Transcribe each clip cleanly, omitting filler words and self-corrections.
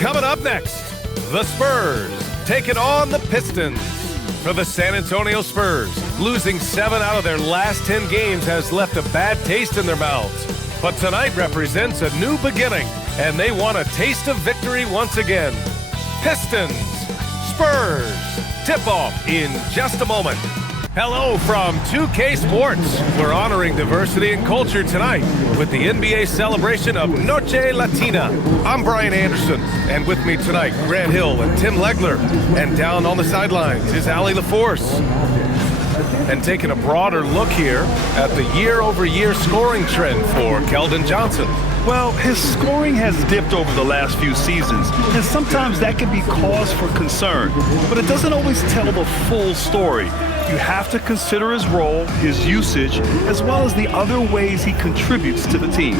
Coming up next, the Spurs taking on the Pistons. For the San Antonio Spurs, losing 7 out of their last 10 games has left a bad taste in their mouths. But tonight represents a new beginning, and they want a taste of victory once again. Pistons, Spurs, tip-off in just a moment. Hello from 2K Sports. We're honoring diversity and culture tonight with the NBA celebration of Noche Latina. I'm Brian Anderson, and with me tonight, Grant Hill and Tim Legler. And down on the sidelines is Allie LaForce. And taking a broader look here at the year-over-year scoring trend for Keldon Johnson. Well, his scoring has dipped over the last few seasons, and sometimes that can be cause for concern. But it doesn't always tell the full story. You have to consider his role, his usage, as well as the other ways he contributes to the team.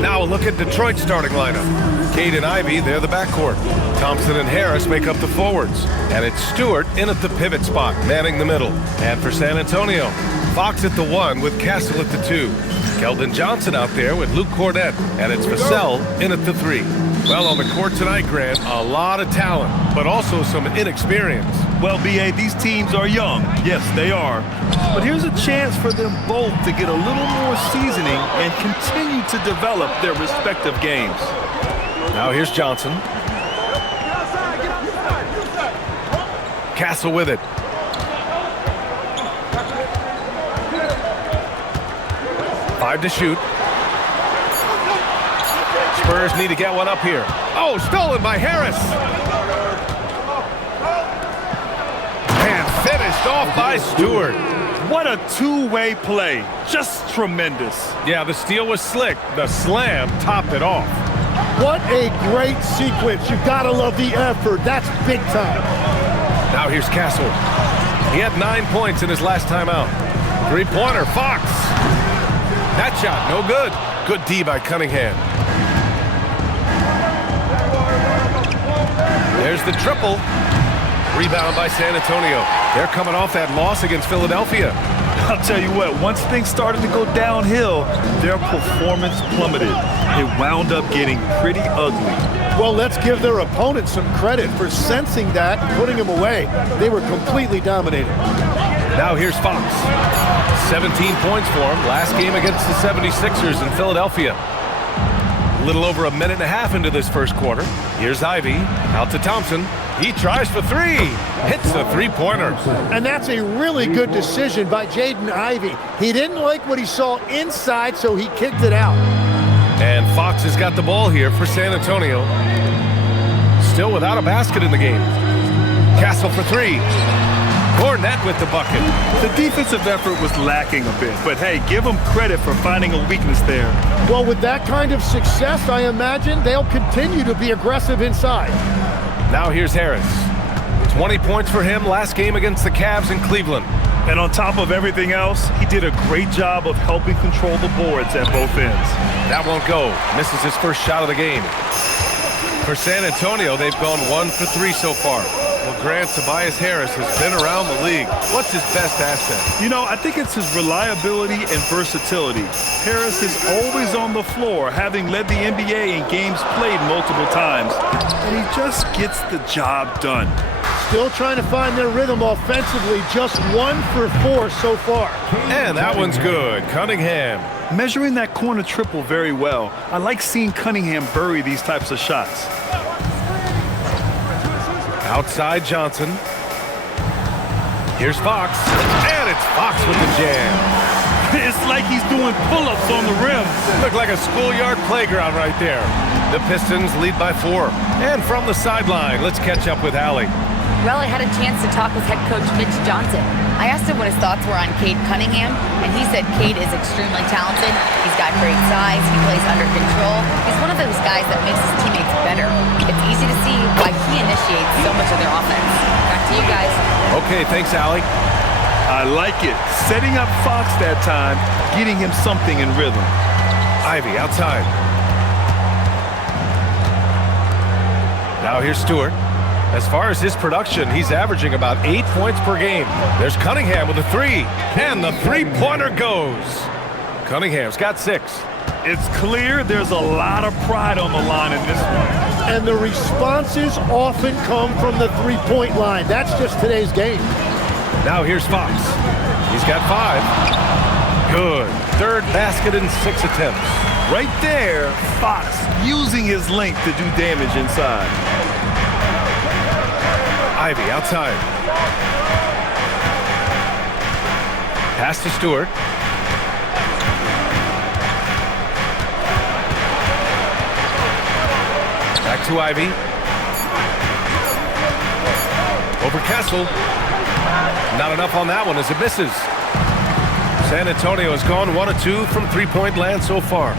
Now a look at Detroit's starting lineup. Cade and Ivy, they're the backcourt. Thompson and Harris make up the forwards. And it's Stewart in at the pivot spot, manning the middle. And for San Antonio, Fox at the 1 with Castle at the 2. Keldon Johnson out there with Luke Cornett. And it's Vassell in at the 3. Well, on the court tonight, Grant, a lot of talent, but also some inexperience. Well, B.A., these teams are young. Yes, they are. But here's a chance for them both to get a little more seasoning and continue to develop their respective games. Now here's Johnson. Castle with it. Five to shoot. Spurs need to get one up here. Oh, stolen by Harris. And finished off by Stewart. What a two-way play. Just tremendous. Yeah, the steal was slick. The slam topped it off. What a great sequence. You gotta love the effort. That's big time. Now here's Castle. He had 9 points in his last time out. Three-pointer, Fox. That shot, no good. Good D by Cunningham. There's the triple. Rebound by San Antonio. They're coming off that loss against Philadelphia. I'll tell you what, once things started to go downhill, their performance plummeted. It wound up getting pretty ugly. Well, let's give their opponent some credit for sensing that and putting him away. They were completely dominated. Now here's Fox. 17 points for him last game against the 76ers in Philadelphia. A little over a minute and a half into this first quarter. Here's Ivy, out to Thompson. He tries for three, hits the three-pointer. And that's a really good decision by Jaden Ivey. He didn't like what he saw inside, so he kicked it out. And Fox has got the ball here for San Antonio. Still without a basket in the game. Castle for three. Cornett with the bucket. The defensive effort was lacking a bit, but hey, give them credit for finding a weakness there. Well, with that kind of success, I imagine they'll continue to be aggressive inside. Now here's Harris. 20 points for him last game against the Cavs in Cleveland. And on top of everything else, he did a great job of helping control the boards at both ends. That won't go. Misses his first shot of the game. For San Antonio, they've gone 1 for 3 so far. Well, Grant, Tobias Harris has been around the league. What's his best asset? You know, I think it's his reliability and versatility. Harris is always on the floor, having led the NBA in games played multiple times. And he just gets the job done. Still trying to find their rhythm offensively. Just 1 for 4 so far. And that one's good. Cunningham. Measuring that corner triple very well. I like seeing Cunningham bury these types of shots. Outside Johnson. Here's Fox. And it's Fox with the jam. It's like he's doing pull-ups on the rim. Looked like a schoolyard playground right there. The Pistons lead by 4. And from the sideline, let's catch up with Allie. Well, I had a chance to talk with head coach Mitch Johnson. I asked him what his thoughts were on Cade Cunningham, and he said Cade is extremely talented. He's got great size. He plays under control. He's one of those guys that makes his teammates better. It's easy to see why he initiates so much of their offense. Back to you guys. Okay, thanks, Allie. I like it. Setting up Fox that time, getting him something in rhythm. Ivy outside. Now here's Stewart. As far as his production, he's averaging about 8 points per game. There's Cunningham with a 3, and the three-pointer goes. Cunningham's got 6. It's clear there's a lot of pride on the line in this one. and the responses often come from the three-point line. That's just today's game. Now here's Fox. He's got 5. Good. Third basket in 6 attempts. Right there, Fox using his length to do damage inside. Ivy outside. Pass to Stewart. Back to Ivy. Over Kessel. Not enough on that one as it misses. San Antonio has gone 1 of 2 from three-point land so far.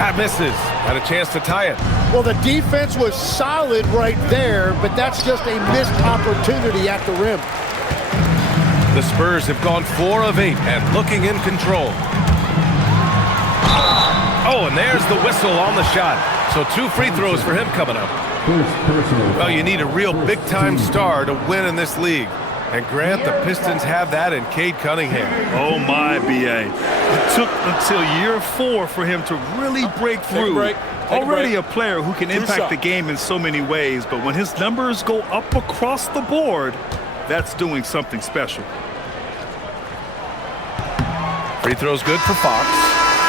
That misses. Had a chance to tie it. Well, the defense was solid right there, but that's just a missed opportunity at the rim. The Spurs have gone 4 of 8 and looking in control. Oh, and there's the whistle on the shot. So 2 free throws for him coming up. Well, you need a real big-time star to win in this league. And Grant, the Pistons have that in Cade Cunningham. Oh, my, B.A. It took until year 4 for him to really break through. Already a player who can impact the game in so many ways, but when his numbers go up across the board, that's doing something special. Free throw's good for Fox.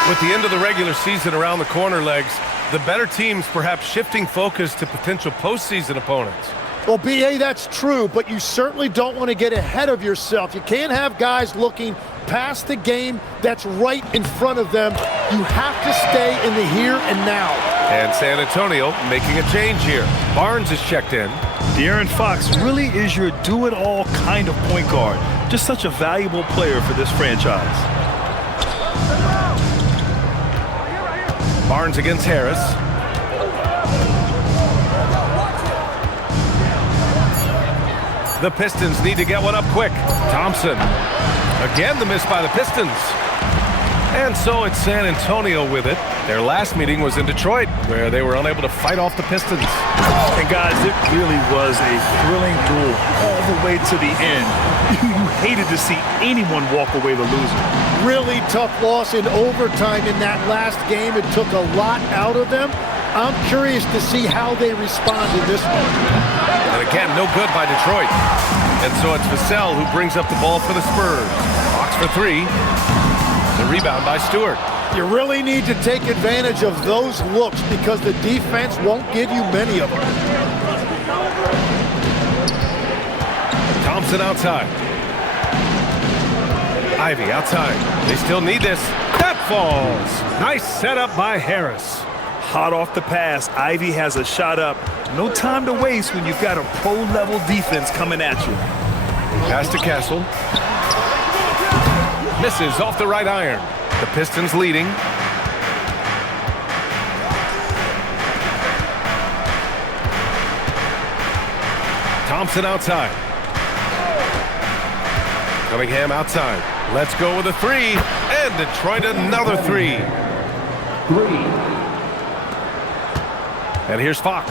With the end of the regular season around the corner, Legs, the better teams perhaps shifting focus to potential postseason opponents. Well, B.A., that's true, but you certainly don't want to get ahead of yourself. You can't have guys looking past the game that's right in front of them. You have to stay in the here and now. And San Antonio making a change here. Barnes is checked in. De'Aaron Fox really is your do-it-all kind of point guard. Just such a valuable player for this franchise. Barnes against Harris. The Pistons need to get one up quick. Thompson. Again, the miss by the Pistons. And so it's San Antonio with it. Their last meeting was in Detroit, where they were unable to fight off the Pistons. And guys, it really was a thrilling duel all the way to the end. You hated to see anyone walk away the loser. Really tough loss in overtime in that last game. It took a lot out of them. I'm curious to see how they respond in this one. And again, no good by Detroit. And so it's Vassell who brings up the ball for the Spurs. Fox for 3. The rebound by Stewart. You really need to take advantage of those looks because the defense won't give you many of them. Thompson outside. Ivy outside. They still need this. That falls. Nice setup by Harris. Hot off the pass, Ivy has a shot up. No time to waste when you've got a pro-level defense coming at you. Pass to Castle. Misses off the right iron. The Pistons leading. Thompson outside. Cunningham outside. Let's go with a 3. And Detroit another 3. And here's Fox.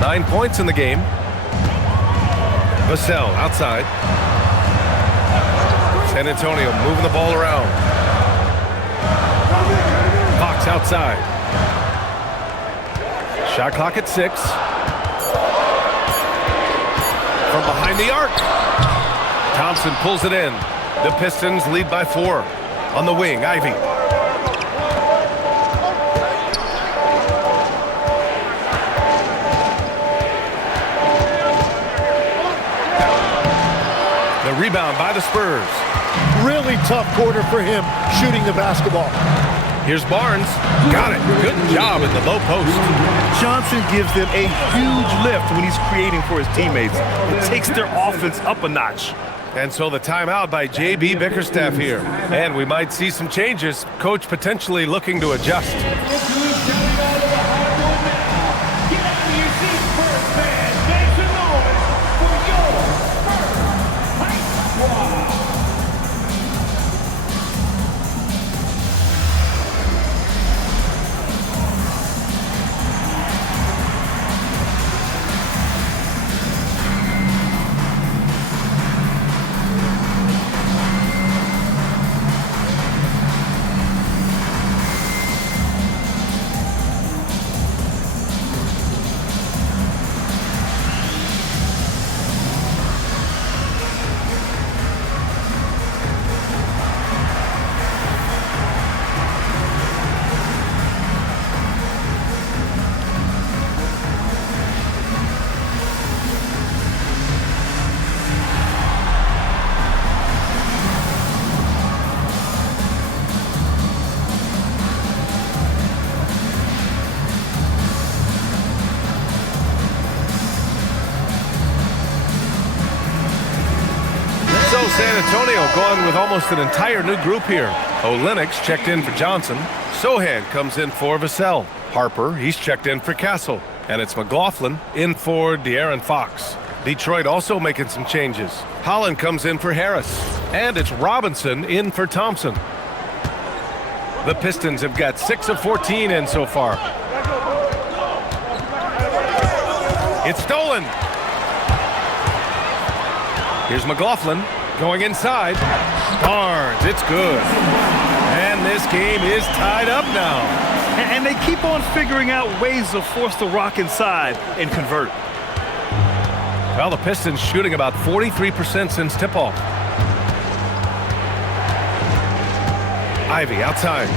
9 points in the game. Vassell outside. San Antonio moving the ball around. Fox outside. Shot clock at 6. From behind the arc. Thompson pulls it in. The Pistons lead by 4. On the wing, Ivy. The rebound by the Spurs. Really tough quarter for him shooting the basketball. Here's Barnes. Got it. Good job in the low post. Johnson gives them a huge lift when he's creating for his teammates. It takes their offense up a notch. And so the timeout by J.B. Bickerstaff here. And we might see some changes. Coach potentially looking to adjust. Antonio going with almost an entire new group here. Olynyk's checked in for Johnson. Sohan comes in for Vassell. Harper, he's checked in for Castle. And it's McLaughlin in for De'Aaron Fox. Detroit also making some changes. Holland comes in for Harris. And it's Robinson in for Thompson. The Pistons have got 6 of 14 in so far. It's stolen. Here's McLaughlin going inside. Barnes, it's good. And this game is tied up now. And they keep on figuring out ways to force the rock inside and convert. Well, the Pistons shooting about 43% since tip-off. Ivy outside.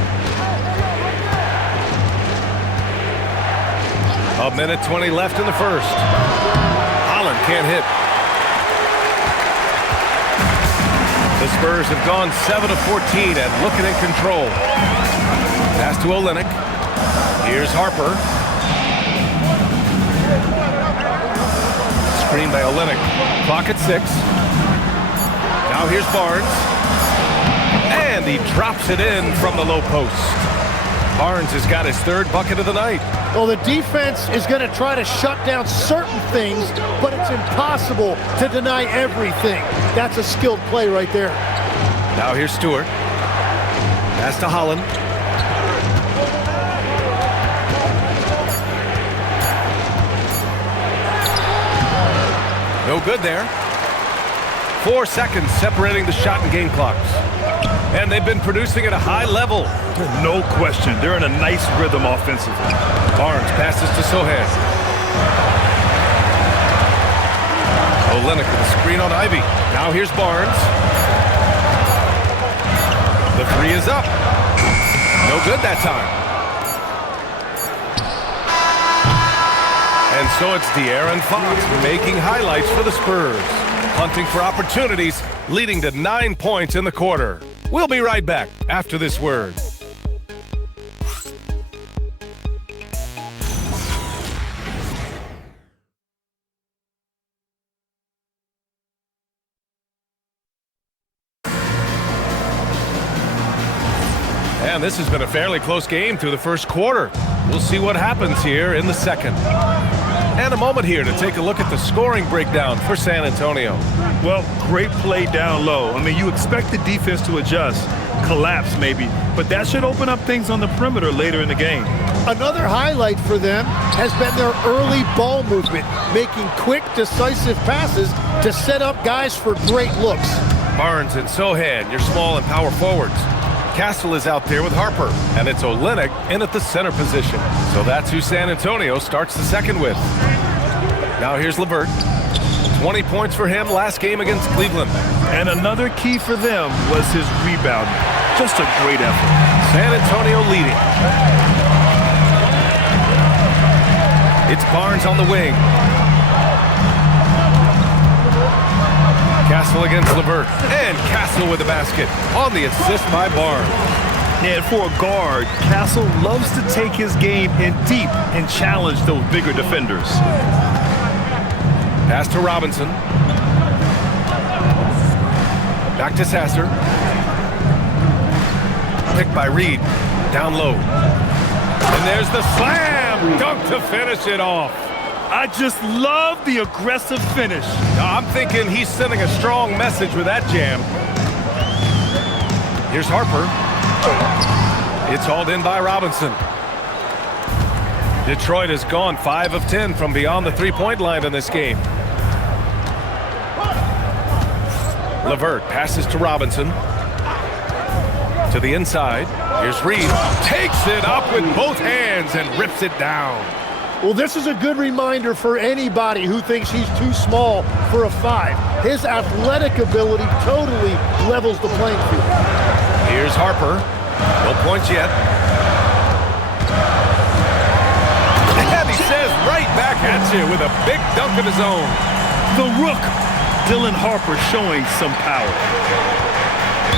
A minute 20 left in the first. Holland can't hit. The Spurs have gone 7 of 14 and looking in control. Pass to Olynyk. Here's Harper. Screen by Olynyk. Clock at 6. Now here's Barnes. And he drops it in from the low post. Barnes has got his 3rd bucket of the night. Well, the defense is going to try to shut down certain things, but it's impossible to deny everything. That's a skilled play right there. Now here's Stewart. Pass to Holland. No good there. 4 seconds separating the shot and game clocks. And they've been producing at a high level. No question. They're in a nice rhythm offensively. Barnes passes to Sohan. Olynyk with a screen on Ivy. Now here's Barnes. The 3 is up. No good that time. And so it's De'Aaron Fox making highlights for the Spurs. Hunting for opportunities, leading to 9 points in the quarter. We'll be right back after this word. And this has been a fairly close game through the first quarter. We'll see what happens here in the second. And a moment here to take a look at the scoring breakdown for San Antonio. Well, great play down low. I mean, you expect the defense to adjust, collapse maybe, but that should open up things on the perimeter later in the game. Another highlight for them has been their early ball movement, making quick, decisive passes to set up guys for great looks. Barnes and Sohan, your small and power forwards. Castle is out there with Harper, and it's Olynyk in at the center position. So that's who San Antonio starts the second with. Now here's LeVert. 20 points for him last game against Cleveland. And another key for them was his rebounding. Just a great effort. San Antonio leading. It's Barnes on the wing. Castle against LeVert. And Castle with the basket on the assist by Barnes. And for a guard, Castle loves to take his game in deep and challenge those bigger defenders. Pass to Robinson. Back to Sasser. Picked by Reed. Down low. And there's the slam dunk to finish it off. I just love the aggressive finish. I'm thinking he's sending a strong message with that jam. Here's Harper. It's hauled in by Robinson. Detroit has gone 5 of 10 from beyond the three-point line in this game. LeVert passes to Robinson. To the inside. Here's Reed. Takes it up with both hands and rips it down. Well, this is a good reminder for anybody who thinks he's too small for a 5. His athletic ability totally levels the playing field. Here's Harper. No points yet. And he says right back at you with a big dunk of his own. The Rook, Dylan Harper, showing some power.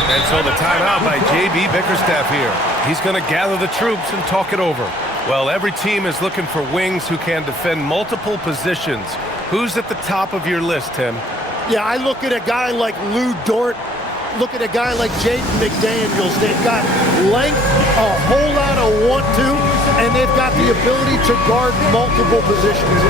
And so the timeout by J.B. Bickerstaff here. He's going to gather the troops and talk it over. Well, every team is looking for wings who can defend multiple positions. Who's at the top of your list, Tim? Yeah, I look at a guy like Lou Dort. look at a guy like Jaden McDaniels. They've got length, a whole lot of want-to, and they've got the ability to guard multiple positions.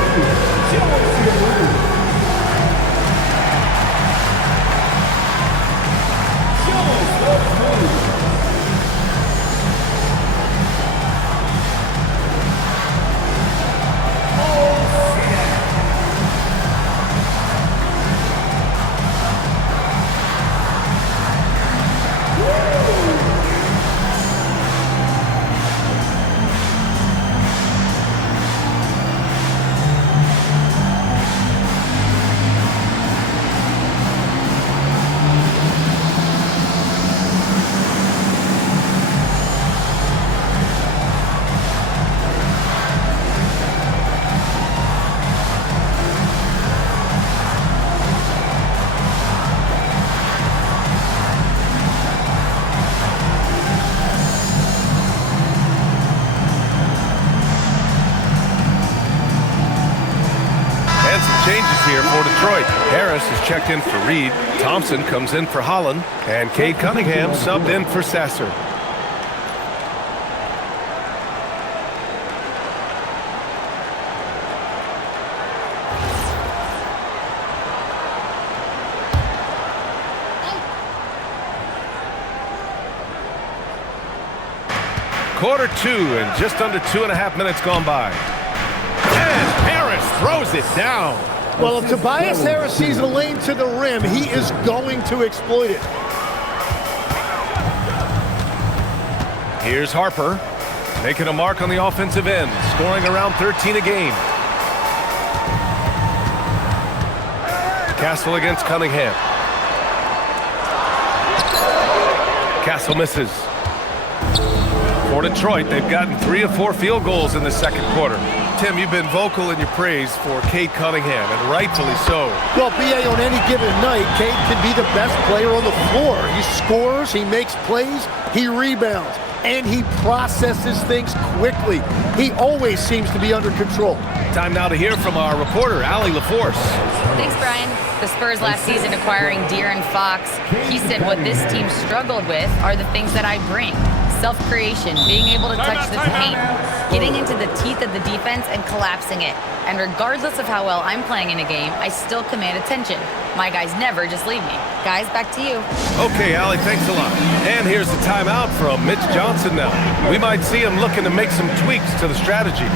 Changes here for Detroit. Harris is checked in for Reed. Thompson comes in for Holland. And Cade Cunningham subbed in for Sasser. Quarter 2 and just under 2.5 minutes gone by. And Harris throws it down. Well, if Tobias Harris sees a lane to the rim, he is going to exploit it. Here's Harper, making a mark on the offensive end, scoring around 13 a game. Castle against Cunningham. Castle misses. For Detroit, they've gotten 3 of 4 field goals in the second quarter. Tim, you've been vocal in your praise for Cade Cunningham, and rightfully so. Well, B.A., on any given night, Cade can be the best player on the floor. He scores, he makes plays, he rebounds, and he processes things quickly. He always seems to be under control. Time now to hear from our reporter, Allie LaForce. Thanks, Brian. The Spurs last season acquiring De'Aaron Fox, he said what this team struggled with are the things that I bring. Self-creation, being able to touch the paint, getting into the teeth of the defense and collapsing it. And regardless of how well I'm playing in a game, I still command attention. My guys never just leave me. Guys, back to you. Okay, Allie, thanks a lot. And here's the timeout from Mitch Johnson now. We might see him looking to make some tweaks to the strategy.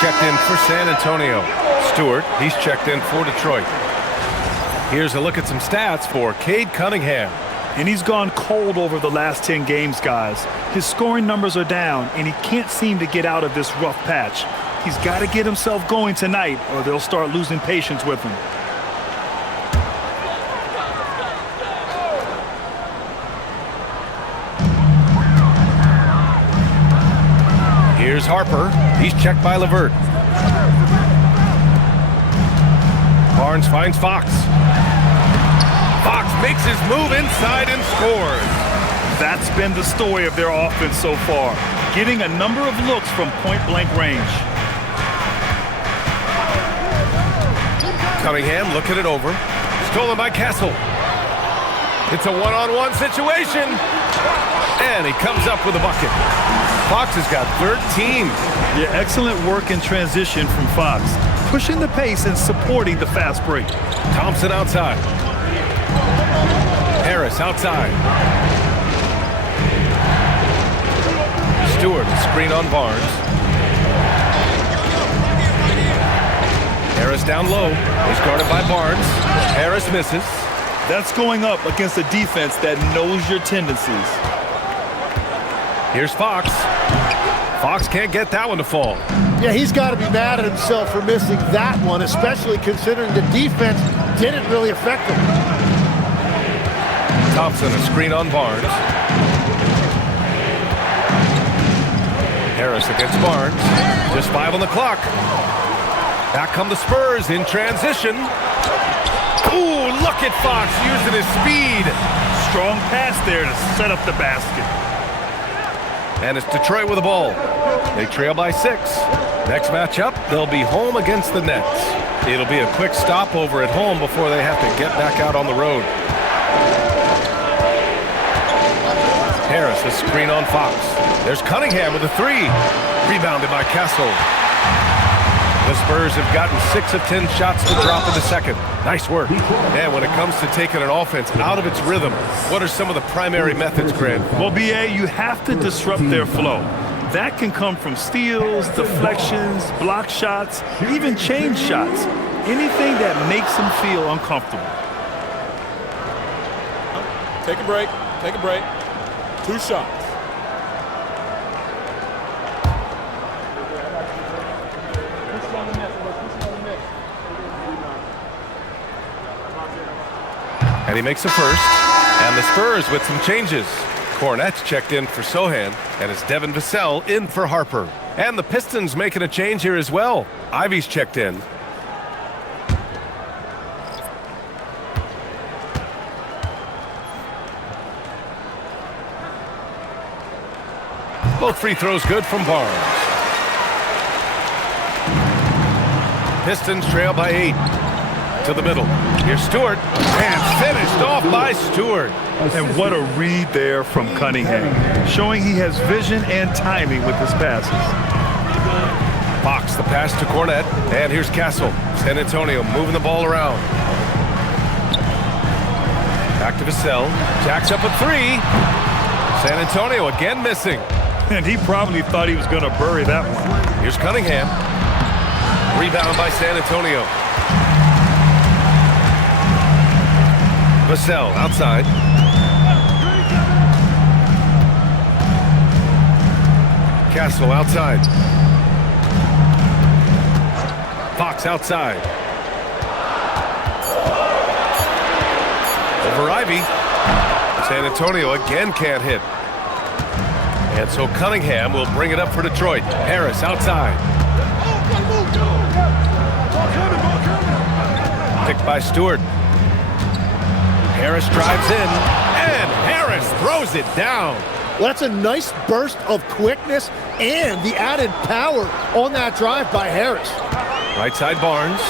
Checked in for San Antonio. Stewart, he's checked in for Detroit. Here's a look at some stats for Cade Cunningham. And he's gone cold over the last 10 games, guys. His scoring numbers are down, and he can't seem to get out of this rough patch. He's got to get himself going tonight, or they'll start losing patience with him. Here's Harper. He's checked by LeVert. Barnes finds Fox. Fox makes his move inside and scores. That's been the story of their offense so far, getting a number of looks from point-blank range. Cunningham looking it over. Stolen by Castle. It's a one-on-one situation. And he comes up with a bucket. Fox has got 13. Yeah, excellent work in transition from Fox, pushing the pace and supporting the fast break. Thompson outside. Harris outside. Stewart, screen on Barnes. Harris down low. He's guarded by Barnes. Harris misses. That's going up against a defense that knows your tendencies. Here's Fox. Fox can't get that one to fall. Yeah, he's got to be mad at himself for missing that one, especially considering the defense didn't really affect him. Thompson, a screen on Barnes. Harris against Barnes. Just 5 on the clock. Back come the Spurs in transition. Ooh, look at Fox using his speed. Strong pass there to set up the basket. And it's Detroit with the ball. They trail by 6. Next matchup, they'll be home against the Nets. It'll be a quick stopover at home before they have to get back out on the road. Harris, a screen on Fox. There's Cunningham with a 3. Rebounded by Castle. The Spurs have gotten 6 of 10 shots to drop in the second. Nice work. And when it comes to taking an offense out of its rhythm, what are some of the primary methods, Grant? Well, B.A., you have to disrupt their flow. That can come from steals, deflections, block shots, even change shots. Anything that makes them feel uncomfortable. Take a break. Take a break. 2 shots. And he makes a first. And the Spurs with some changes. Cornette's checked in for Sohan, and it's Devin Vassell in for Harper. And the Pistons making a change here as well. Ivy's checked in. Both free throws good from Barnes. Pistons trail by 8. To the middle. Here's Stewart. And finished off by Stewart. And what a read there from Cunningham, showing he has vision and timing with his passes. Fox, the pass to Cornette. And here's Castle. San Antonio moving the ball around. Back to Vassell. Jacks up a 3. San Antonio again missing. And he probably thought he was going to bury that one. Here's Cunningham. Rebound by San Antonio. Vassell outside. Castle outside. Fox outside. Over Ivy. San Antonio again can't hit. And so Cunningham will bring it up for Detroit. Harris outside. Picked by Stewart. Harris drives in, and Harris throws it down. Well, that's a nice burst of quickness and the added power on that drive by Harris. Right side Barnes.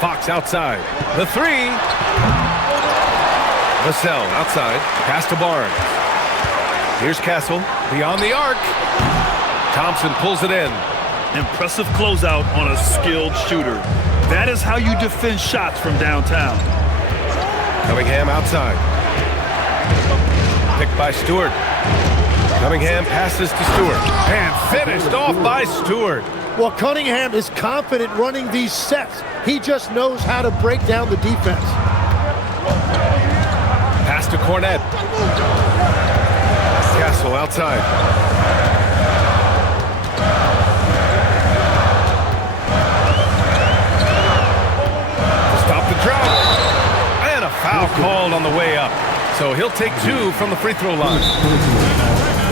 Fox outside. The 3. Vassell outside. Pass to Barnes. Here's Castle. Beyond the arc. Thompson pulls it in. Impressive closeout on a skilled shooter. That is how you defend shots from downtown. Cunningham outside. Picked by Stewart. Cunningham passes to Stewart. And finished off by Stewart. Well, Cunningham is confident running these sets. He just knows how to break down the defense. Pass to Cornette. Castle outside. And a foul called on the way up. So he'll take 2 from the free throw line.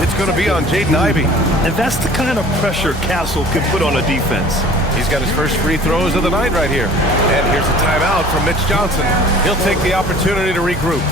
It's going to be on Jaden Ivey. And that's the kind of pressure Castle can put on a defense. He's got his first free throws of the night right here. And here's a timeout from Mitch Johnson. He'll take the opportunity to regroup.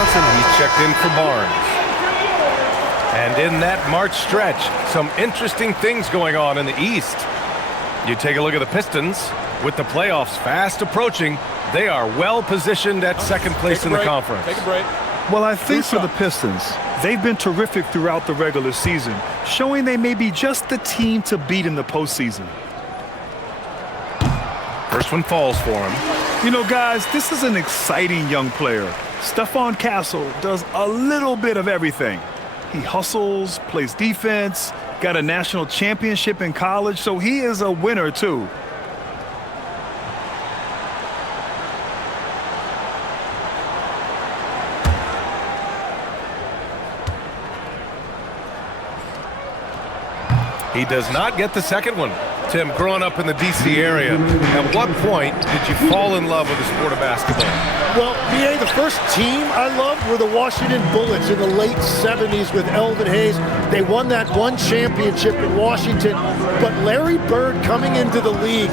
Johnson. He's checked in for Barnes. And in that March stretch, some interesting things going on in the East. You take a look at the Pistons. With the playoffs fast approaching, they are well positioned at second place in the conference. Take a break. Well, I think for the Pistons, they've been terrific throughout the regular season, showing they may be just the team to beat in the postseason. First one falls for him. You know, guys, this is an exciting young player. Stephon Castle does a little bit of everything. He hustles, plays defense, got a national championship in college, so he is a winner too. He does not get the second one. Tim, growing up in the D.C. area, at what point did you fall in love with the sport of basketball? Well, BA, the first team I loved were the Washington Bullets in the late 70s with Elvin Hayes. They won that one championship in Washington. But Larry Bird coming into the league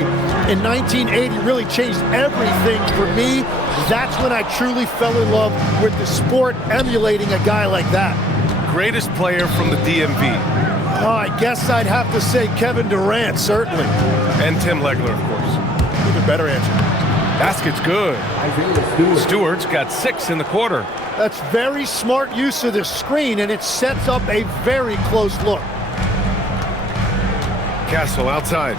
in 1980 really changed everything for me. That's when I truly fell in love with the sport, emulating a guy like that. Greatest player from the DMV? Oh, I guess I'd have to say Kevin Durant, certainly. And Tim Legler, of course. Even better answer. Basket's good. Stewart's got 6 in the quarter. That's very smart use of the screen, and it sets up a very close look. Castle outside.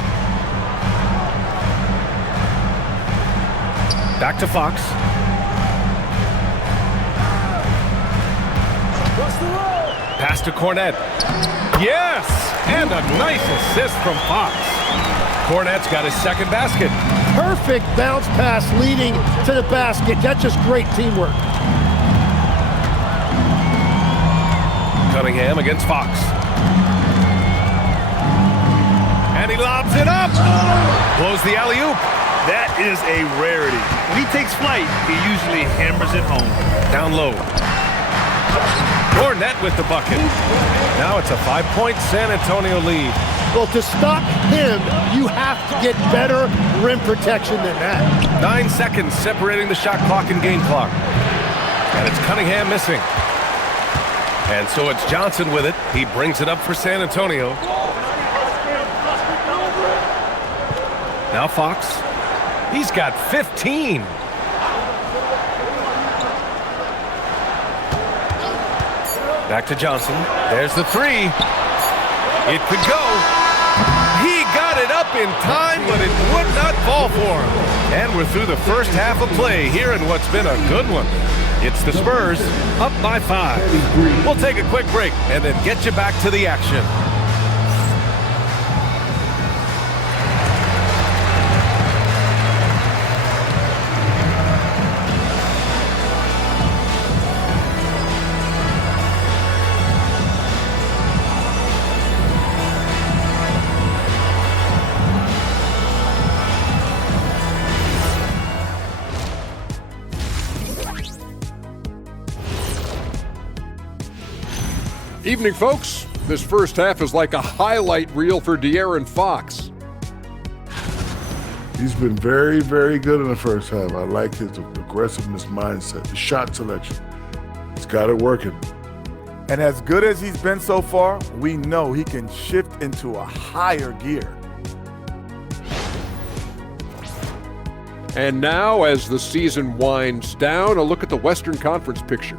Back to Fox. Pass to Cornette. Yes! And a nice assist from Fox. Cornette's got his second basket. Perfect bounce pass leading to the basket. That's just great teamwork. Cunningham against Fox. And he lobs it up. Blows the alley-oop. That is a rarity. When he takes flight, he usually hammers it home. Down low. Cornette with the bucket. Now it's a 5-point San Antonio lead. Well, to stop him, you have to get better rim protection than that. 9 seconds separating the shot clock and game clock. And it's Cunningham missing. And so it's Johnson with it. He brings it up for San Antonio. Now Fox. He's got 15. Back to Johnson. There's the 3. It could go. He got it up in time, but it would not fall for him. And we're through the first half of play here in what's been a good one. It's the Spurs up by 5. We'll take a quick break and then get you back to the action. Evening, folks. This first half is like a highlight reel for De'Aaron Fox. He's been very, very good in the first half. I like his aggressiveness mindset, the shot selection. He's got it working. And as good as he's been so far, we know he can shift into a higher gear. And now, as the season winds down, a look at the Western Conference picture.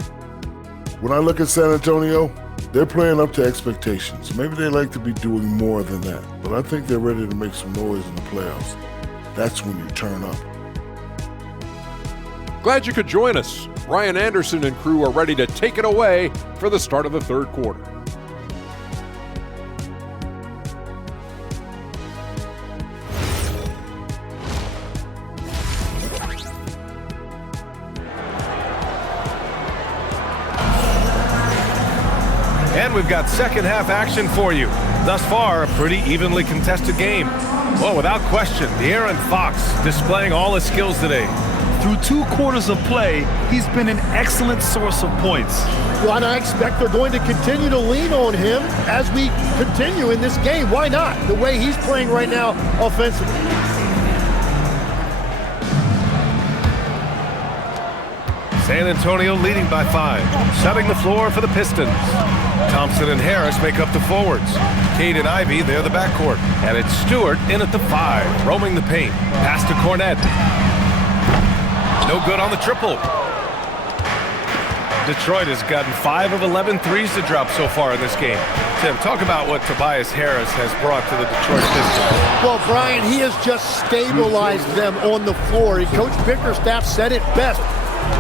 When I look at San Antonio, they're playing up to expectations. Maybe they like to be doing more than that, but I think they're ready to make some noise in the playoffs. That's when you turn up. Glad you could join us. Ryan Anderson and crew are ready to take it away for the start of the third quarter. And we've got second half action for you. Thus far, a pretty evenly contested game. Well, without question, De'Aaron Fox displaying all his skills today. Through 2 quarters of play, he's been an excellent source of points. Well, and I expect they're going to continue to lean on him as we continue in this game. Why not? The way he's playing right now offensively. San Antonio leading by 5, setting the floor for the Pistons. Thompson and Harris make up the forwards. Cade and Ivy, they're the backcourt. And it's Stewart in at the 5, roaming the paint. Pass to Cornette. No good on the triple. Detroit has gotten 5 of 11 threes to drop so far in this game. Tim, talk about what Tobias Harris has brought to the Detroit Pistons. Well, Brian, he has just stabilized them on the floor. Coach Bickerstaff said it best.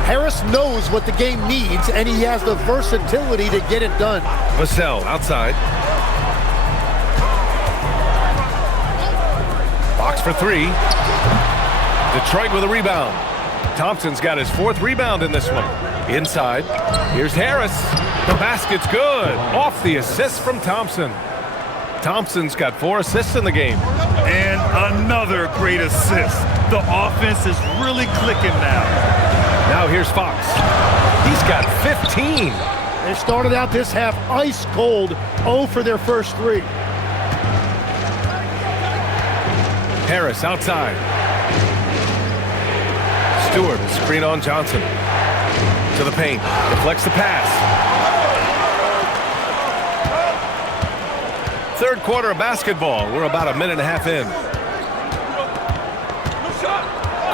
Harris knows what the game needs, and he has the versatility to get it done. Vassell outside. Box for 3. Detroit with a rebound. Thompson's got his 4th rebound in this one. Inside. Here's Harris. The basket's good. Off the assist from Thompson. Thompson's got 4 assists in the game. And another great assist. The offense is really clicking now. Now here's Fox. He's got 15. They started out this half ice cold, 0 for their first 3. Harris outside. Stewart, screen on Johnson. To the paint, deflects the pass. Third quarter of basketball. We're about a minute and a half in.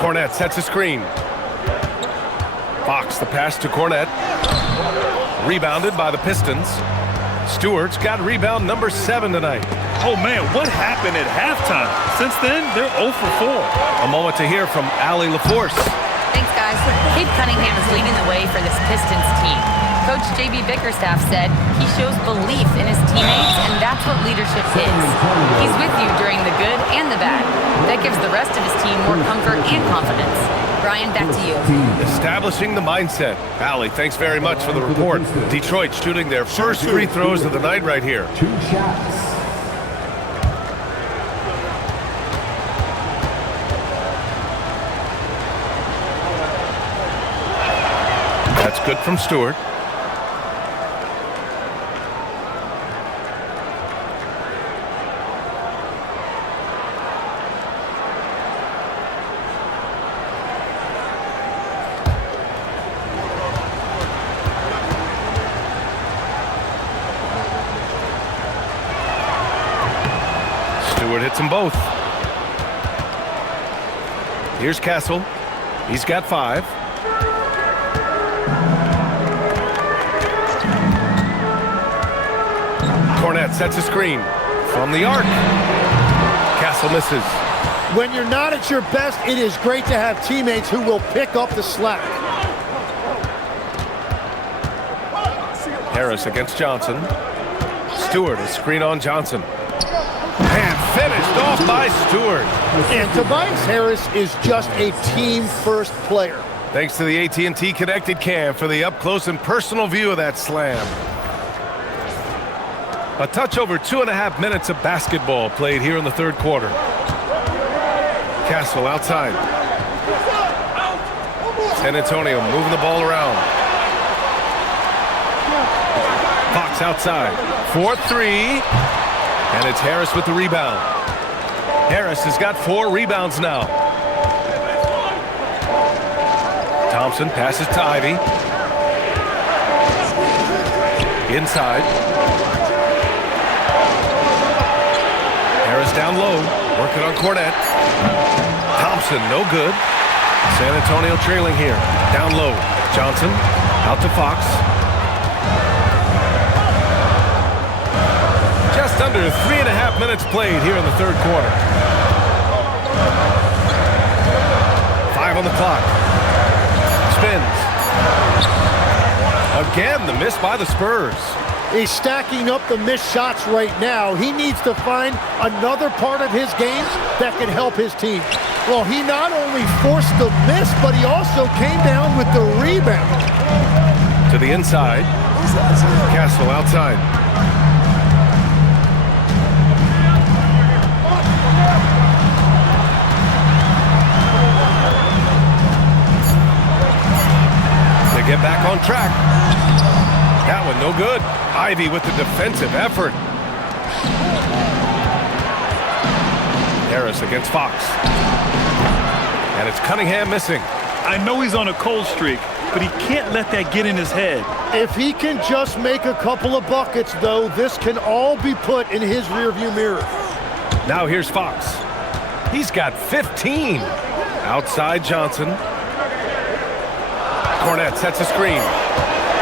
Cornette sets a screen. Fox, the pass to Cornette. Rebounded by the Pistons. Stewart's got rebound number 7 tonight. Oh, man, what happened at halftime? Since then, they're 0 for 4. A moment to hear from Allie LaForce. Thanks, guys. Cade Cunningham is leading the way for this Pistons team. Coach J.B. Bickerstaff said he shows belief in his teammates, and that's what leadership is. He's with you during the good and the bad. That gives the rest of his team more comfort and confidence. Brian, back to you. Establishing the mindset. Allie, thanks very much for the report. Detroit shooting their first free throws of the night right here. 2 shots. That's good from Stewart. Stewart hits them both. Here's Castle. He's got 5. Cornette sets a screen from the arc. Castle misses. When you're not at your best, it is great to have teammates who will pick up the slack. Harris against Johnson. Stewart, a screen on Johnson. And finished off by Stewart. And Tobias Harris is just a team-first player. Thanks to the AT&T Connected Cam for the up-close and personal view of that slam. A touch over 2.5 minutes of basketball played here in the third quarter. Castle outside. San Antonio moving the ball around. Fox outside. 4-3. And it's Harris with the rebound. Harris has got 4 rebounds now. Thompson passes to Ivy. Inside. Harris down low, working on Cornette. Thompson, no good. San Antonio trailing here. Down low. Johnson, out to Fox. Just under 3.5 minutes played here in the third quarter. 5 on the clock. Spins. Again, the miss by the Spurs. He's stacking up the missed shots right now. He needs to find another part of his game that can help his team. Well, he not only forced the miss, but he also came down with the rebound. To the inside. Castle outside. They get back on track. That one no good. Ivy with the defensive effort. Harris against Fox. And it's Cunningham missing. I know he's on a cold streak, but he can't let that get in his head. If he can just make a couple of buckets, though, this can all be put in his rearview mirror. Now here's Fox. He's got 15. Outside Johnson. Cornette sets a screen.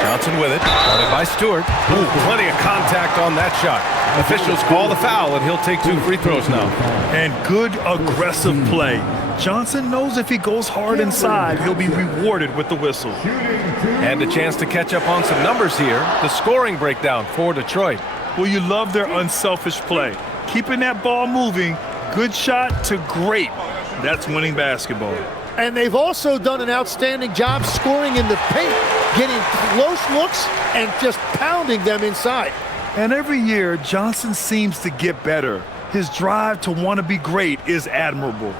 Johnson with it. Guarded by Stewart. Ooh, plenty of contact on that shot. Officials call the foul, and he'll take 2 free throws now. And good aggressive play. Johnson knows if he goes hard inside, he'll be rewarded with the whistle. And a chance to catch up on some numbers here. The scoring breakdown for Detroit. Well, you love their unselfish play. Keeping that ball moving, good shot to great. That's winning basketball. And they've also done an outstanding job scoring in the paint, getting close looks and just pounding them inside. And every year, Johnson seems to get better. His drive to want to be great is admirable.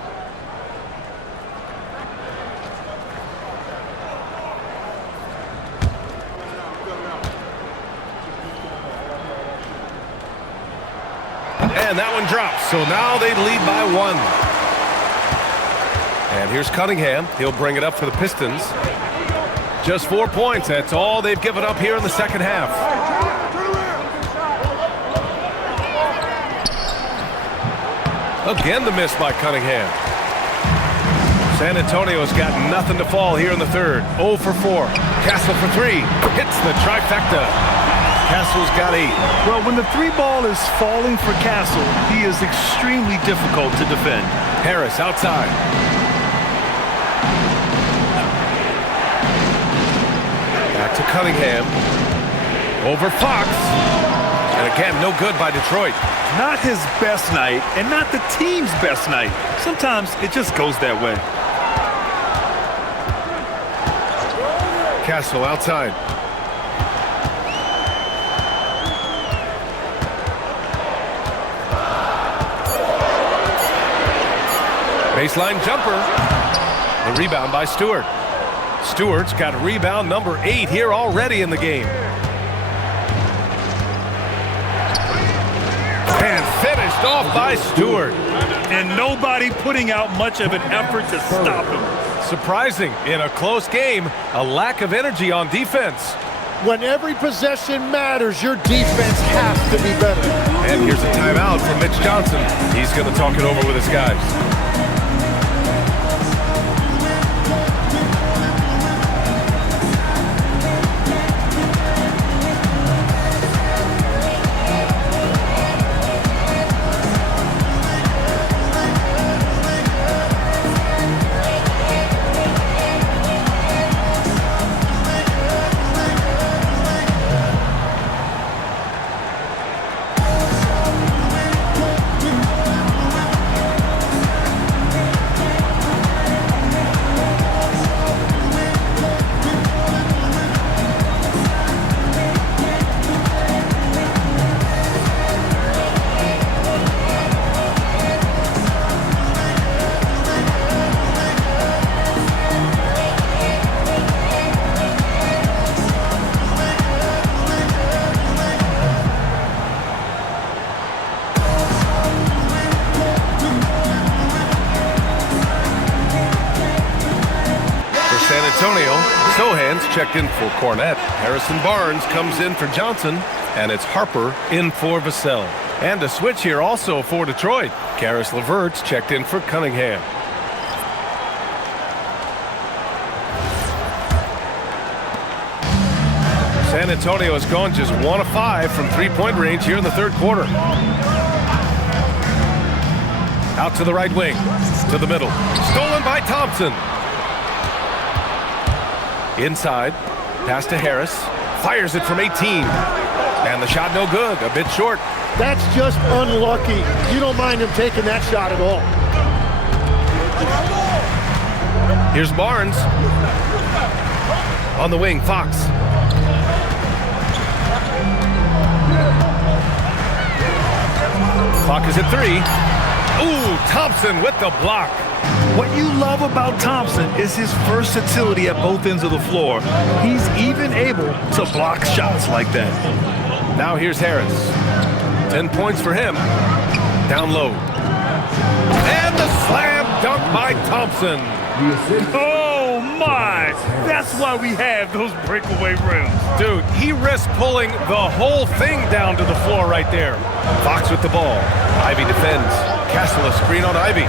And that one drops, so now they lead by 1. And here's Cunningham. He'll bring it up for the Pistons. Just 4 points. That's all they've given up here in the second half. Again, the miss by Cunningham. San Antonio's got nothing to fall here in the third. 0 for 4. Castle for 3. Hits the trifecta. Castle's got 8. Well, when the 3 ball is falling for Castle, he is extremely difficult to defend. Harris outside. Back to Cunningham. Over Fox. And again, no good by Detroit. Not his best night, and not the team's best night. Sometimes it just goes that way. Castle outside. Baseline jumper. The rebound by Stewart. Stewart's got rebound number 8 here already in the game. And finished off by Stewart. And nobody putting out much of an effort to stop him. Surprising, in a close game, a lack of energy on defense. When every possession matters, your defense has to be better. And here's a timeout from Mitch Johnson. He's going to talk it over with his guys. Sohan's checked in for Cornette. Harrison Barnes comes in for Johnson, and it's Harper in for Vassell. And a switch here also for Detroit. Karis LeVert's checked in for Cunningham. San Antonio has gone just 1 of 5 from three-point range here in the third quarter. Out to the right wing, to the middle. Stolen by Thompson. Inside, pass to Harris. Fires it from 18. And the shot no good, a bit short. That's just unlucky. You don't mind him taking that shot at all. Here's Barnes. On the wing, Fox. Clock is at 3. Ooh, Thompson with the block. What you love about Thompson is his versatility at both ends of the floor. He's even able to block shots like that. Now here's Harris. 10 points for him. Down low. And the slam dunk by Thompson. Oh, my! That's why we have those breakaway rims. Dude, he risked pulling the whole thing down to the floor right there. Fox with the ball. Ivy defends. Castle a screen on Ivy.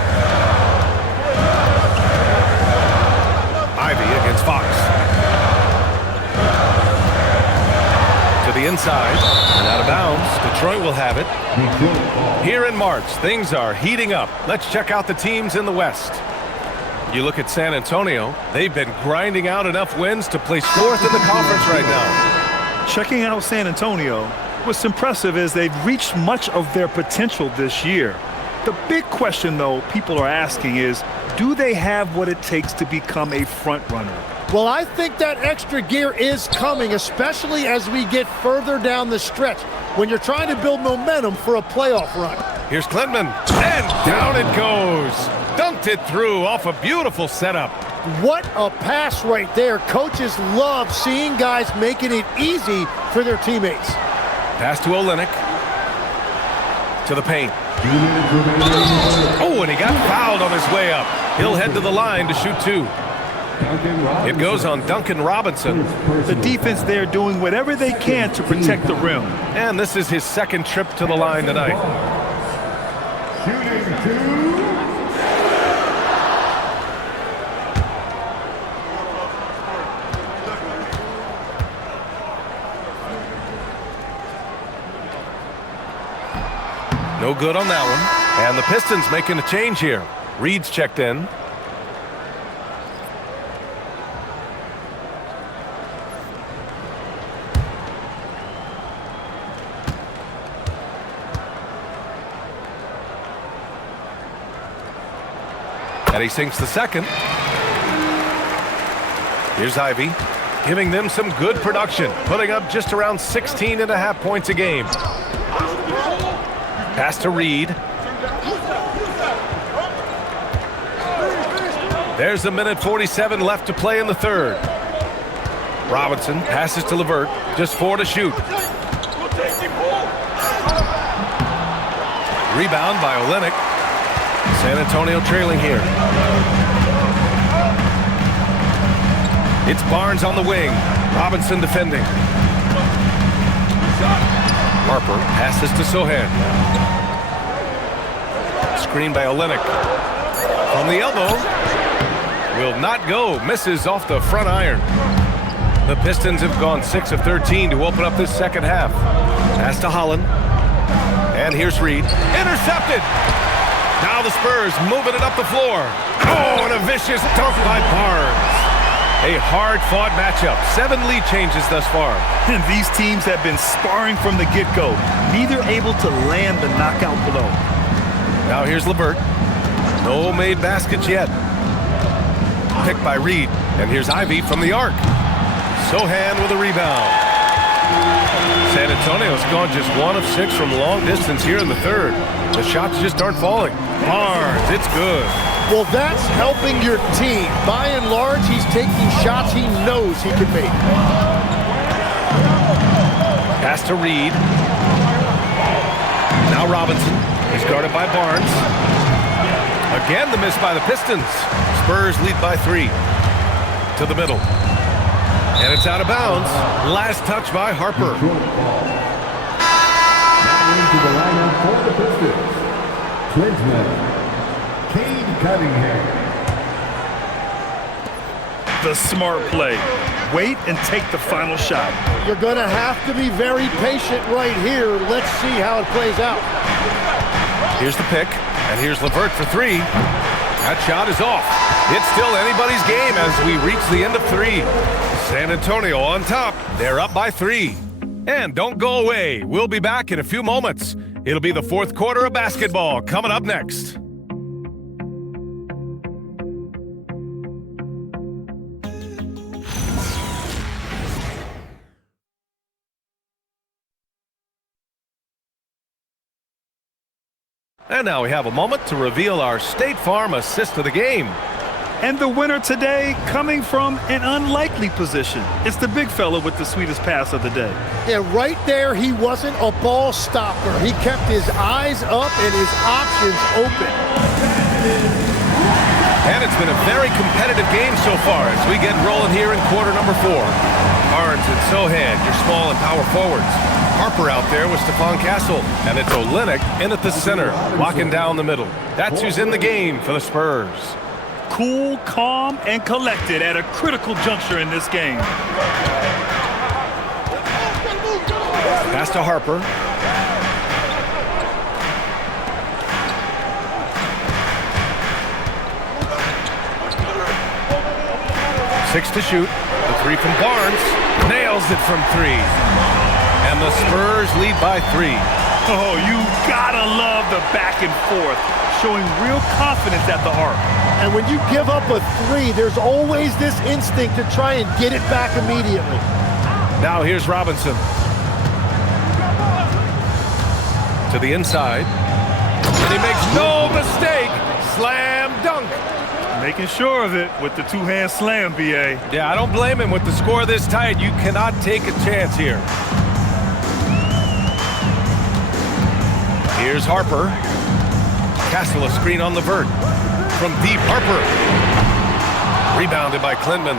Ivy against Fox. To the inside and out of bounds. Detroit will have it. Here in March, things are heating up. Let's check out the teams in the West. You look at San Antonio, they've been grinding out enough wins to place fourth in the conference right now. Checking out San Antonio, what's impressive is they've reached much of their potential this year. The big question, though, people are asking is, do they have what it takes to become a front runner? Well, I think that extra gear is coming, especially as we get further down the stretch, when you're trying to build momentum for a playoff run. Here's Klintman, and down it goes. Dunked it through off a beautiful setup. What a pass right there. Coaches love seeing guys making it easy for their teammates. Pass to Olynyk. To the paint. Oh, and he got fouled on his way up. He'll head to the line to shoot two. It goes on Duncan Robinson. The defense there doing whatever they can to protect the rim. And this is his second trip to the line tonight. Shooting two. No good on that one. And the Pistons making a change here. Reed's checked in. And he sinks the second. Here's Ivy, giving them some good production, putting up just around 16.5 points a game. Pass to Reed. There's a minute 47 left to play in the third. Robinson passes to LeVert, just 4 to shoot. Rebound by Olynyk. San Antonio trailing here. It's Barnes on the wing. Robinson defending. Harper passes to Sohan. Screen by Olynyk. From the elbow. Will not go. Misses off the front iron. The Pistons have gone 6 of 13 to open up this second half. Pass to Holland. And here's Reed. Intercepted. Now the Spurs moving it up the floor. Oh, and a vicious dunk by Barnes. A hard-fought matchup. 7 lead changes thus far. And these teams have been sparring from the get-go, neither able to land the knockout blow. Now here's LeVert. No made baskets yet. Picked by Reed. And here's Ivy from the arc. Sohan with a rebound. San Antonio's gone just 1 of 6 from long distance here in the third. The shots just aren't falling. Barnes, it's good. Well, that's helping your team. By and large, he's taking shots he knows he can make. Pass to Reed. Now Robinson. He's guarded by Barnes. Again, the miss by the Pistons. Spurs lead by 3. To the middle. And it's out of bounds. Last touch by Harper. Now into the lineup for the Pistons. Klinsmann. Cunningham. The smart play. Wait and take the final shot. You're going to have to be very patient right here. Let's see how it plays out. Here's the pick, and here's LeVert for 3. That shot is off. It's still anybody's game as we reach the end of 3. San Antonio on top. They're up by 3. And don't go away. We'll be back in a few moments. It'll be the fourth quarter of basketball coming up next. And now we have a moment to reveal our State Farm assist of the game. And the winner today coming from an unlikely position. It's the big fella with the sweetest pass of the day. Yeah, right there, he wasn't a ball stopper. He kept his eyes up and his options open. And it's been a very competitive game so far as we get rolling here in quarter number 4. Barnes and Sohan, your small and power forwards. Harper out there with Stephon Castle, and it's Olynyk in at the center, locking down the middle. That's who's in the game for the Spurs. Cool, calm, and collected at a critical juncture in this game. Pass to Harper. Six to shoot. The three from Barnes. Nails it from 3. And the Spurs lead by 3. Oh, you gotta love the back and forth, showing real confidence at the arc. And when you give up a 3, there's always this instinct to try and get it back immediately. Now here's Robinson. To the inside. And he makes no mistake. Slam dunk. Making sure of it with the two-hand slam, B.A. Yeah, I don't blame him with the score this tight. You cannot take a chance here. Here's Harper. Castle a screen on the vert. From deep, Harper. Rebounded by Klintman.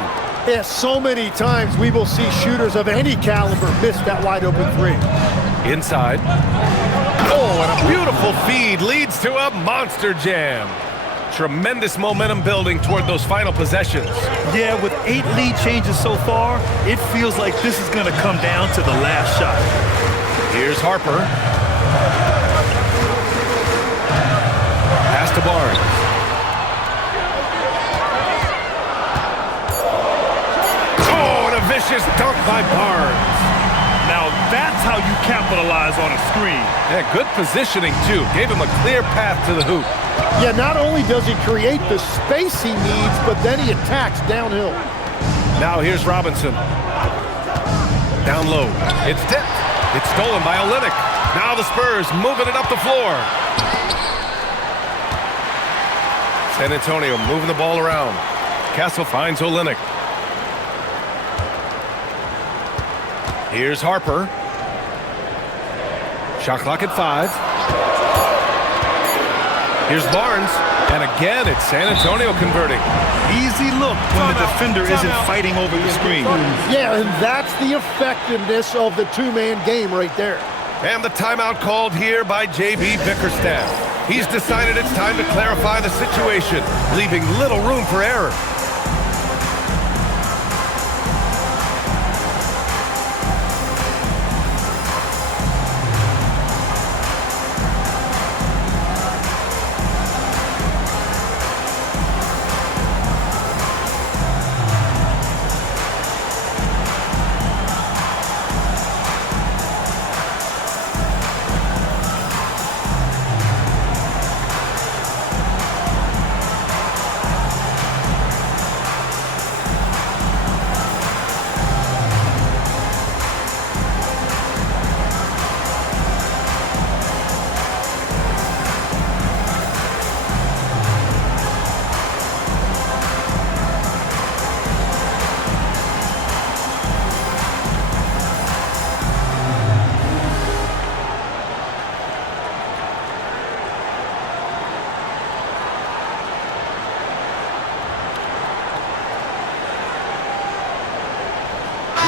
Yeah, so many times we will see shooters of any caliber miss that wide open 3. Inside. Oh, and a beautiful feed leads to a monster jam. Tremendous momentum building toward those final possessions. Yeah, with 8 lead changes so far, it feels like this is going to come down to the last shot. Here's Harper. Pass to Barnes. Oh, and a vicious dunk by Barnes. Now that's how you capitalize on a screen. Yeah, good positioning, too. Gave him a clear path to the hoop. Yeah, not only does he create the space he needs, but then he attacks downhill. Now here's Robinson. Down low. It's tipped. It's stolen by Olynyk. Now the Spurs moving it up the floor. San Antonio moving the ball around. Castle finds Olynyk. Here's Harper. Shot clock at 5. Here's Barnes. And again, it's San Antonio converting. Easy look when the defender isn't fighting over the screen. Yeah, and that's the effectiveness of the two-man game right there. And the timeout called here by J.B. Bickerstaff. He's decided it's time to clarify the situation, leaving little room for error.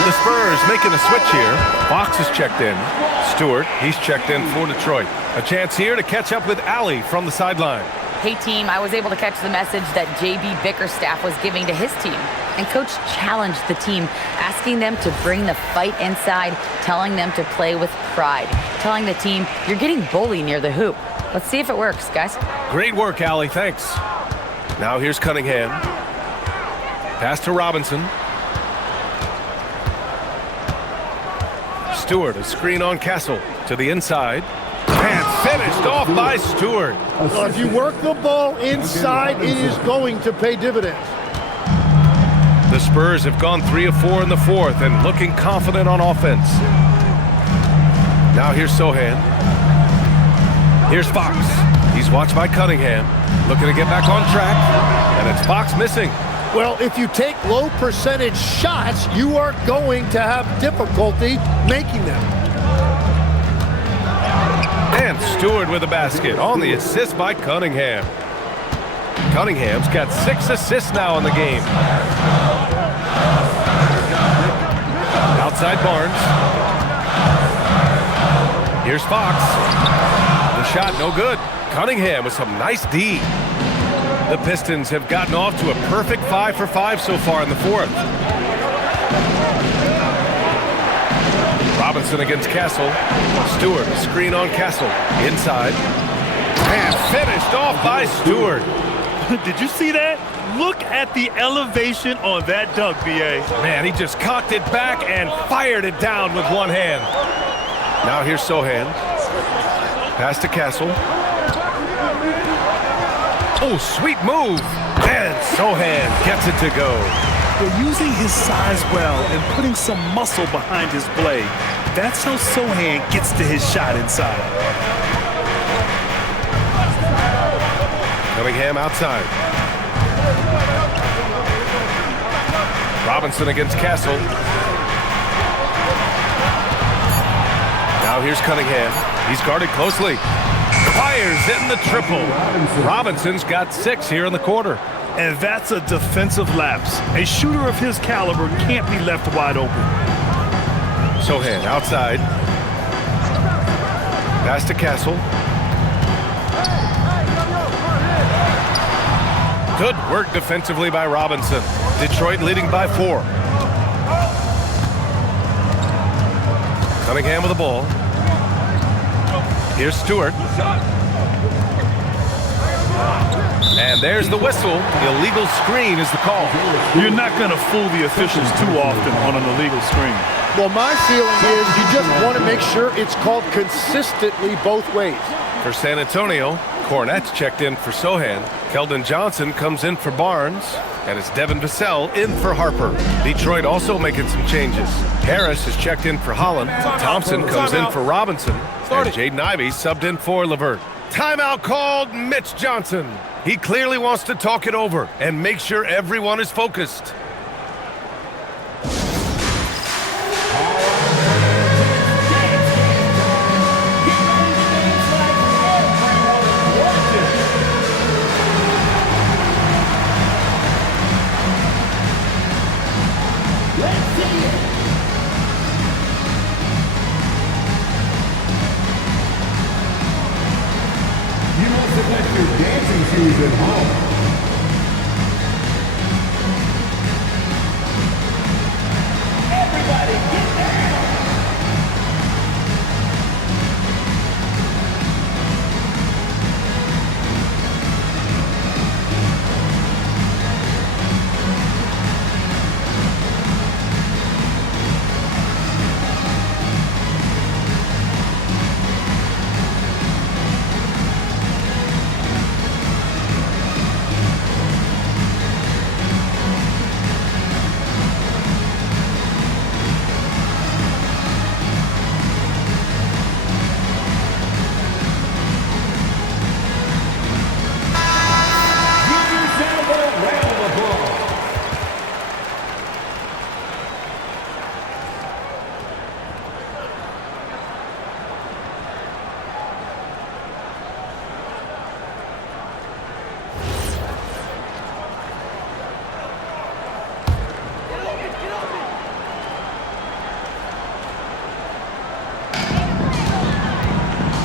The Spurs making a switch here. Fox is checked in. Stewart, he's checked in for Detroit. A chance here to catch up with Allie from the sideline. Hey, team, I was able to catch the message that J.B. Bickerstaff was giving to his team. And Coach challenged the team, asking them to bring the fight inside, telling them to play with pride, telling the team, you're getting bullied near the hoop. Let's see if it works, guys. Great work, Allie. Thanks. Now here's Cunningham. Pass to Robinson. Stewart, a screen on Castle to the inside. And finished off by Stewart. Well, if you work the ball inside, it is going to pay dividends. The Spurs have gone 3 of 4 in the fourth and looking confident on offense. Now here's Sohan. Here's Fox. He's watched by Cunningham. Looking to get back on track. And it's Fox missing. Well, if you take low percentage shots, you are going to have difficulty making them. And Stewart with a basket on the assist by Cunningham. Cunningham's got 6 assists now in the game. Outside Barnes. Here's Fox. The shot no good. Cunningham with some nice D. The Pistons have gotten off to a perfect 5 for 5 so far in the fourth. Robinson against Castle. Stewart, screen on Castle. Inside. And finished off by Stewart. Did you see that? Look at the elevation on that dunk, B.A. Man, he just cocked it back and fired it down with one hand. Now here's Sohan. Pass to Castle. Oh, sweet move. And Sohan gets it to go. They're using his size well and putting some muscle behind his blade. That's how Sohan gets to his shot inside. Cunningham outside. Robinson against Castle. Now here's Cunningham. He's guarded closely. Fires in the triple. Robinson's got 6 here in the quarter. And that's a defensive lapse. A shooter of his caliber can't be left wide open. Sohan outside. Pass to Castle. Good work defensively by Robinson. Detroit leading by 4. Cunningham with the ball. Here's Stewart. And there's the whistle. The illegal screen is the call. You're not going to fool the officials too often on an illegal screen. Well, my feeling is you just want to make sure it's called consistently both ways. For San Antonio, Cornette's checked in for Sohan. Keldon Johnson comes in for Barnes. And it's Devin Vassell in for Harper. Detroit also making some changes. Harris is checked in for Holland. Thompson comes in for Robinson. And Jaden Ivey subbed in for Levert. Timeout called Mitch Johnson. He clearly wants to talk it over and make sure everyone is focused. Shoes at home. Everybody get down.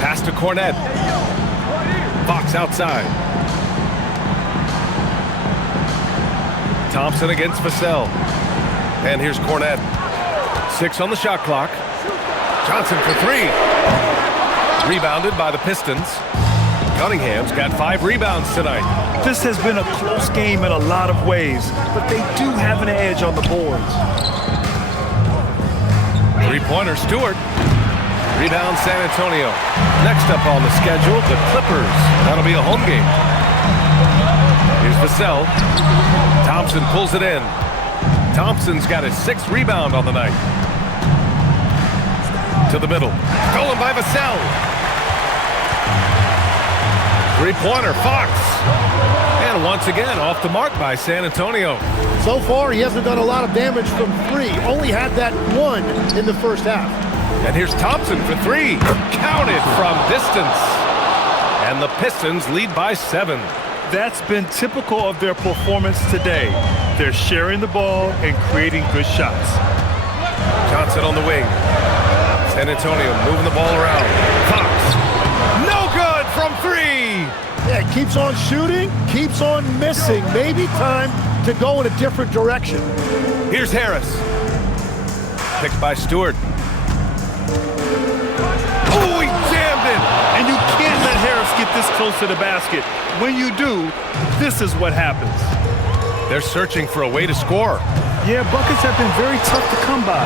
Pass to Cornette. Fox outside. Thompson against Vassell. And here's Cornette. 6 on the shot clock. Johnson for 3. Rebounded by the Pistons. Cunningham's got 5 rebounds tonight. This has been a close game in a lot of ways, but they do have an edge on the boards. 3-pointer Stewart. Rebound San Antonio. Next up on the schedule, the Clippers. That'll be a home game. Here's Vassell. Thompson pulls it in. Thompson's got his 6th rebound on the night. To the middle. Stolen by Vassell. 3-pointer Fox. And once again, off the mark by San Antonio. So far, he hasn't done a lot of damage from 3. Only had that 1 in the first half. And here's Thompson for 3. Counted from distance. And the Pistons lead by 7. That's been typical of their performance today. They're sharing the ball and creating good shots. Johnson on the wing. San Antonio moving the ball around. Fox. No good from 3. Yeah, keeps on shooting, keeps on missing. Maybe time to go in a different direction. Here's Harris. Picked by Stewart. Oh, he jammed it! And you can't let Harris get this close to the basket. When you do, this is what happens. They're searching for a way to score. Yeah, buckets have been very tough to come by.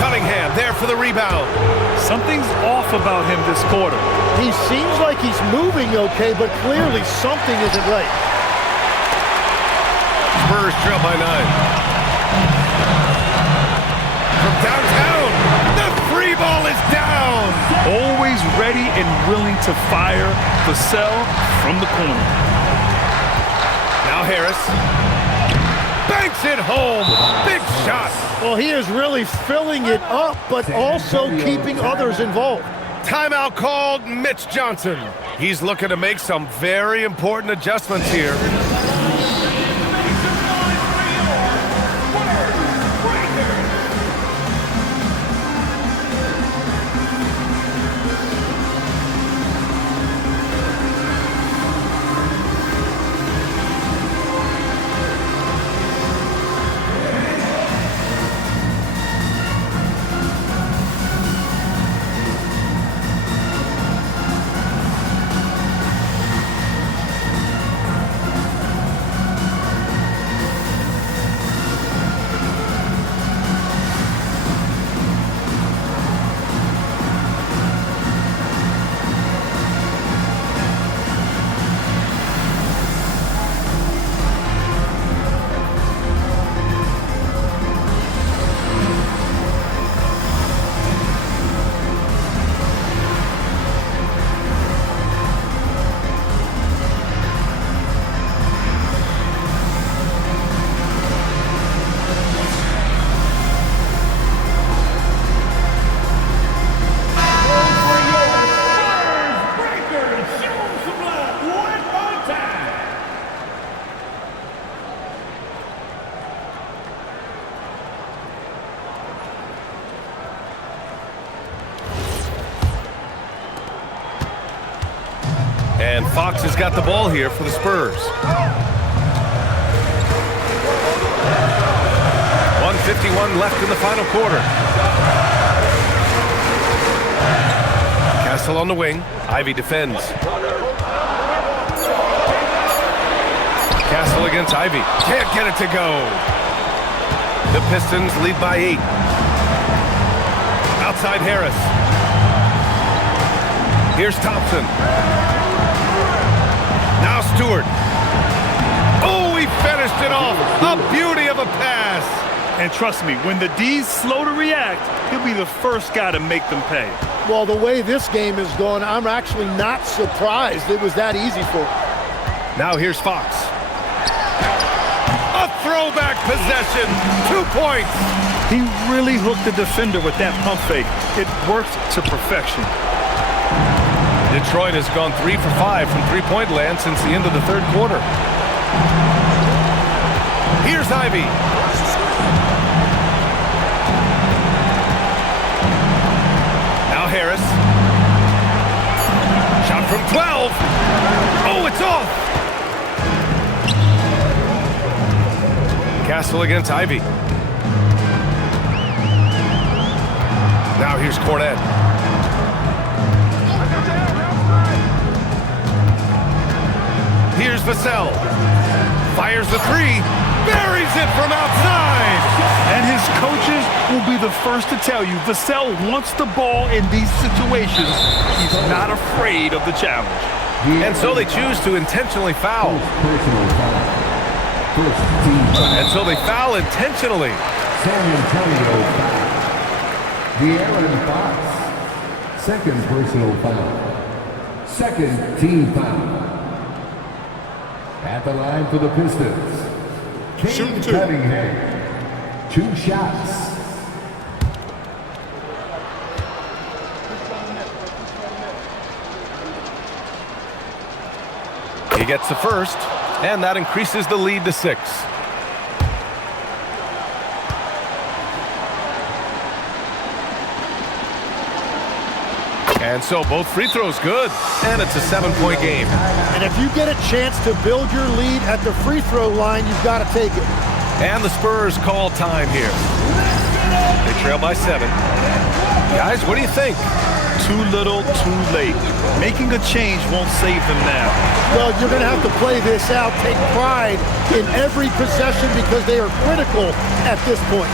Cunningham there for the rebound. Something's off about him this quarter. He seems like he's moving okay, but clearly something isn't right. Spurs trail by 9. From downtown, the free ball is down. Always ready and willing to fire the cell from the corner. Now Harris. Banks it home. Big shot. Well, he is really filling it up, but also keeping others involved. Timeout called. Mitch Johnson. He's looking to make some very important adjustments here. And Fox has got the ball here for the Spurs. 1:51 left in the final quarter. Castle on the wing. Ivy defends. Castle against Ivy. Can't get it to go. The Pistons lead by 8. Outside Harris. Here's Thompson. Now Stewart. Oh, he finished it off. A beauty of a pass. And trust me, when the D's slow to react, he'll be the first guy to make them pay. Well, the way this game is going, I'm actually not surprised it was that easy for him. Now here's Fox. A throwback possession. 2 points. He really hooked the defender with that pump fake. It worked to perfection. Detroit has gone 3 for 5 from three-point land since the end of the third quarter. Here's Ivy. Now Harris. Shot from 12. Oh, it's off. Castle against Ivy. Now here's Cornette. Here's Vassell. Fires the 3. Buries it from outside. And his coaches will be the first to tell you, Vassell wants the ball in these situations. He's not afraid of the challenge. And so they choose to intentionally foul. And so they foul intentionally. San Antonio foul. De'Aaron Fox. Second personal foul. Second team foul. At the line for the Pistons. Shooting 2. Cunningham. 2 shots. He gets the first, and that increases the lead to 6. And so both free throws good, and it's a 7-point game. And if you get a chance to build your lead at the free throw line, you've got to take it. And the Spurs call time here. They trail by 7. Guys, what do you think? Too little, too late. Making a change won't save them now. Well, you're going to have to play this out, take pride in every possession because they are critical at this point.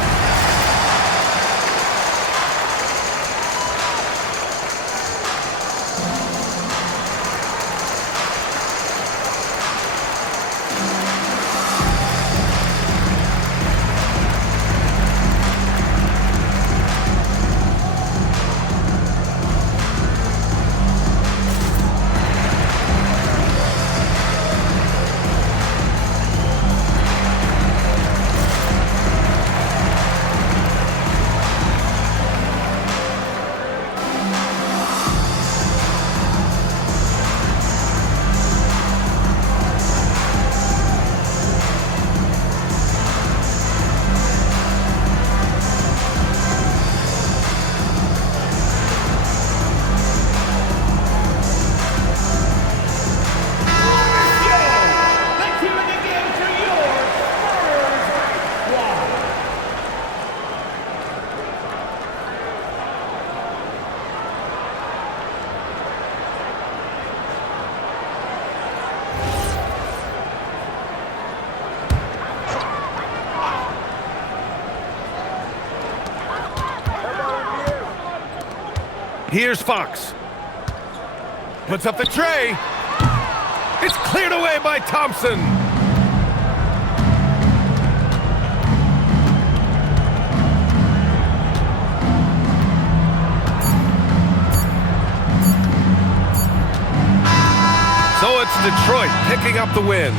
Here's Fox. Puts up the tray. It's cleared away by Thompson. So it's Detroit picking up the win.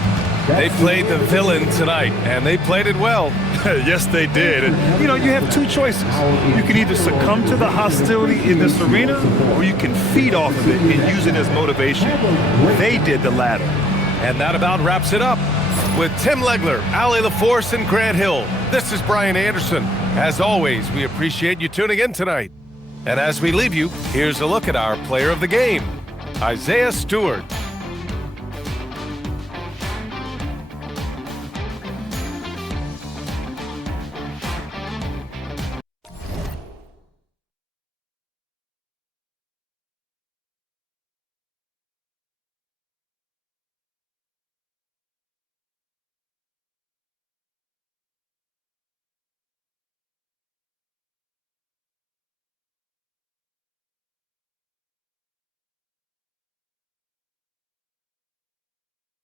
They played the villain tonight, and they played it well. Yes, they did. And, you know, you have two choices. You can either succumb to the hostility in this arena, or you can feed off of it and use it as motivation. They did the latter. And that about wraps it up. With Tim Legler, Ali LaForce, and Grant Hill, this is Brian Anderson. As always, we appreciate you tuning in tonight. And as we leave you, here's a look at our player of the game, Isaiah Stewart.